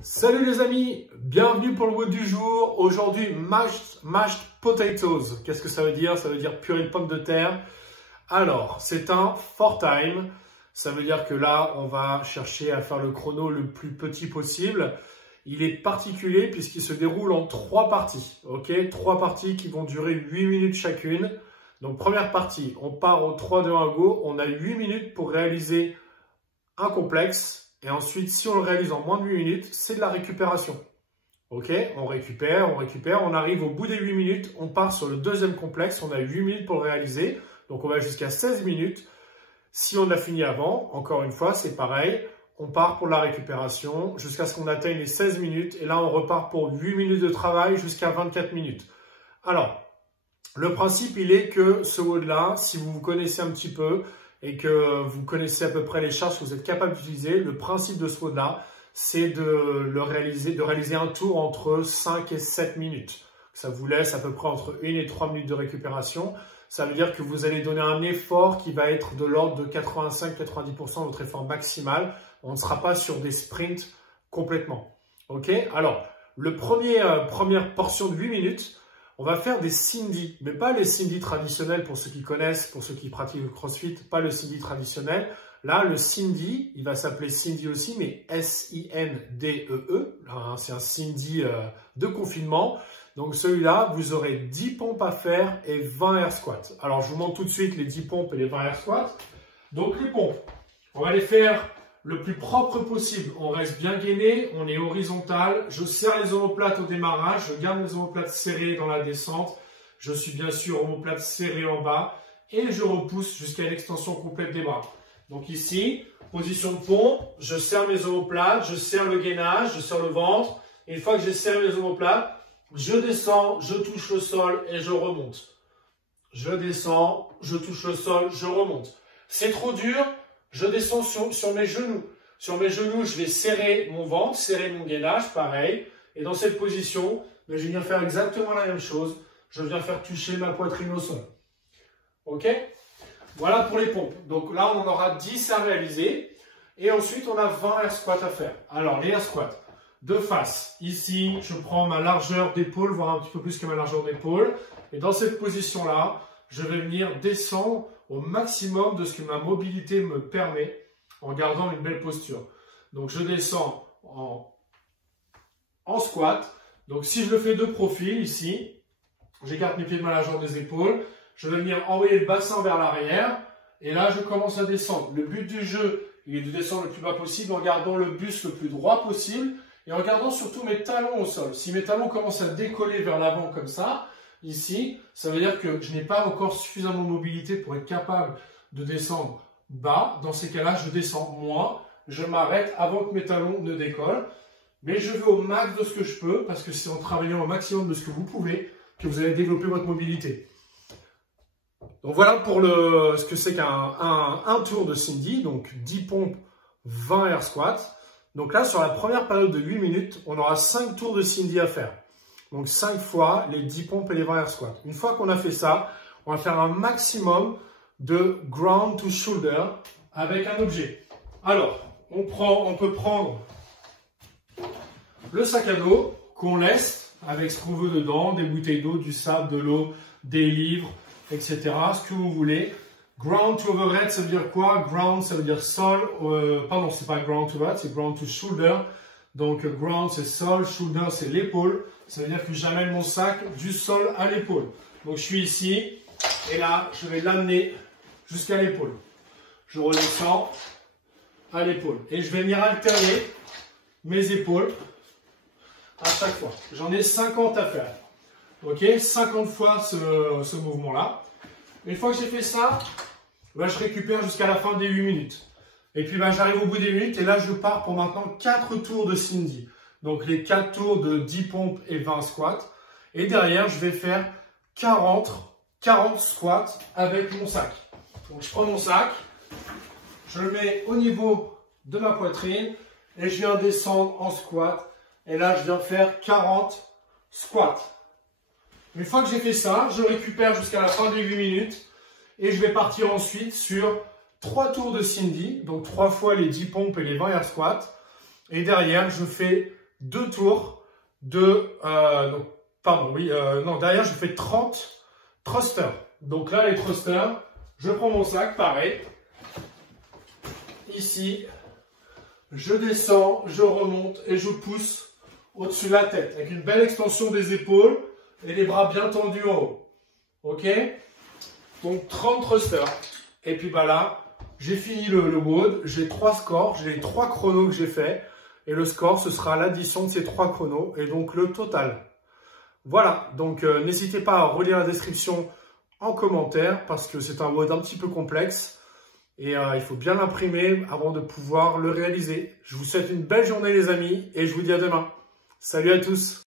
Salut les amis, bienvenue pour le mot du jour. Aujourd'hui, mashed potatoes. Qu'est-ce que ça veut dire? Ça veut dire purée de pommes de terre. Alors, c'est un 4 time. Ça veut dire que là, on va chercher à faire le chrono le plus petit possible. Il est particulier puisqu'il se déroule en 3 parties. Ok, 3 parties qui vont durer 8 minutes chacune. Donc, première partie, on part au 3, 2, 1, go. On a 8 minutes pour réaliser un complexe. Et ensuite, si on le réalise en moins de 8 minutes, c'est de la récupération. Ok, on récupère, on arrive au bout des 8 minutes, on part sur le deuxième complexe, on a 8 minutes pour le réaliser, donc on va jusqu'à 16 minutes. Si on a fini avant, encore une fois, c'est pareil, on part pour la récupération jusqu'à ce qu'on atteigne les 16 minutes, et là on repart pour 8 minutes de travail jusqu'à 24 minutes. Alors, le principe, il est que ce WOD-là, si vous vous connaissez un petit peu, et que vous connaissez à peu près les charges que vous êtes capable d'utiliser, le principe de ce WOD-là, c'est de réaliser un tour entre 5 et 7 minutes. Ça vous laisse à peu près entre 1 et 3 minutes de récupération. Ça veut dire que vous allez donner un effort qui va être de l'ordre de 85-90% de votre effort maximal. On ne sera pas sur des sprints complètement. Ok? Alors, première portion de 8 minutes, on va faire des Cindy, mais pas les Cindy traditionnels pour ceux qui connaissent, pour ceux qui pratiquent le CrossFit, pas le Cindy traditionnel. Là, le Cindy, il va s'appeler Cindy aussi, mais S-I-N-D-E-E. C'est un Cindy de confinement. Donc celui-là, vous aurez 10 pompes à faire et 20 air squats. Alors, je vous montre tout de suite les 10 pompes et les 20 air squats. Donc les pompes, on va les faire le plus propre possible. On reste bien gainé, on est horizontal. Je serre les omoplates au démarrage, je garde les omoplates serrées dans la descente. Je suis bien sûr omoplates serrées en bas et je repousse jusqu'à une extension complète des bras. Donc ici, position de pompe, je serre mes omoplates, je serre le gainage, je serre le ventre. Et une fois que j'ai serré mes omoplates, je descends, je touche le sol et je remonte. Je descends, je touche le sol, je remonte. C'est trop dur? Je descends sur mes genoux. Sur mes genoux, je vais serrer mon ventre, serrer mon gainage, pareil. Et dans cette position, je viens faire exactement la même chose. Je viens faire toucher ma poitrine au sol. Ok? Voilà pour les pompes. Donc là, on en aura 10 à réaliser. Et ensuite, on a 20 air squats à faire. Alors, les air squats, de face. Ici, je prends ma largeur d'épaule, voire un petit peu plus que ma largeur d'épaule. Et dans cette position-là, je vais venir descendre au maximum de ce que ma mobilité me permet en gardant une belle posture. Donc, je descends en squat. Donc, si je le fais de profil ici, j'écarte mes pieds de ma largeur des épaules. Je vais venir envoyer le bassin vers l'arrière. Et là, je commence à descendre. Le but du jeu, il est de descendre le plus bas possible en gardant le buste le plus droit possible et en gardant surtout mes talons au sol. Si mes talons commencent à décoller vers l'avant comme ça, ici, ça veut dire que je n'ai pas encore suffisamment de mobilité pour être capable de descendre bas. Dans ces cas-là, je descends moins. Je m'arrête avant que mes talons ne décollent. Mais je vais au max de ce que je peux parce que c'est en travaillant au maximum de ce que vous pouvez que vous allez développer votre mobilité. Donc voilà pour ce que c'est qu'un tour de Cindy. Donc 10 pompes, 20 air squats. Donc là, sur la première période de 8 minutes, on aura 5 tours de Cindy à faire. Donc 5 fois les 10 pompes et les 20 air squats. Une fois qu'on a fait ça, on va faire un maximum de ground to shoulder avec un objet. Alors, on peut prendre le sac à dos qu'on laisse avec ce qu'on veut dedans, des bouteilles d'eau, du sable, de l'eau, des livres, etc. Ce que vous voulez. Ground to overhead, ça veut dire quoi? Ground, ça veut dire sol. Pardon, c'est pas ground to overhead, c'est ground to shoulder. Donc, ground, c'est sol, shoulder, c'est l'épaule. Ça veut dire que j'amène mon sac du sol à l'épaule. Donc, je suis ici et là, je vais l'amener jusqu'à l'épaule. Je redescends à l'épaule. Et je vais venir alterner mes épaules à chaque fois. J'en ai 50 à faire. Ok? 50 fois ce mouvement-là. Une fois que j'ai fait ça, je récupère jusqu'à la fin des 8 minutes. Et puis j'arrive au bout des minutes et là je pars pour maintenant 4 tours de Cindy. Donc les 4 tours de 10 pompes et 20 squats. Et derrière je vais faire 40 squats avec mon sac. Donc je prends mon sac, je le mets au niveau de ma poitrine et je viens descendre en squat. Et là je viens faire 40 squats. Une fois que j'ai fait ça, je récupère jusqu'à la fin des 8 minutes et je vais partir ensuite sur 3 tours de Cindy, donc 3 fois les 10 pompes et les 20 air squats. Et derrière, je fais 2 tours de... derrière, je fais 30 thrusters. Donc là, les thrusters, je prends mon sac, pareil. Ici, je descends, je remonte et je pousse au-dessus de la tête. Avec une belle extension des épaules et les bras bien tendus en haut. Ok? Donc 30 thrusters. Et puis bah là, j'ai fini le WOD. J'ai 3 scores. J'ai les 3 chronos que j'ai fait. Et le score, ce sera l'addition de ces 3 chronos. Et donc le total. Voilà. Donc n'hésitez pas à relire la description en commentaire parce que c'est un WOD un petit peu complexe. Et il faut bien l'imprimer avant de pouvoir le réaliser. Je vous souhaite une belle journée les amis et je vous dis à demain. Salut à tous!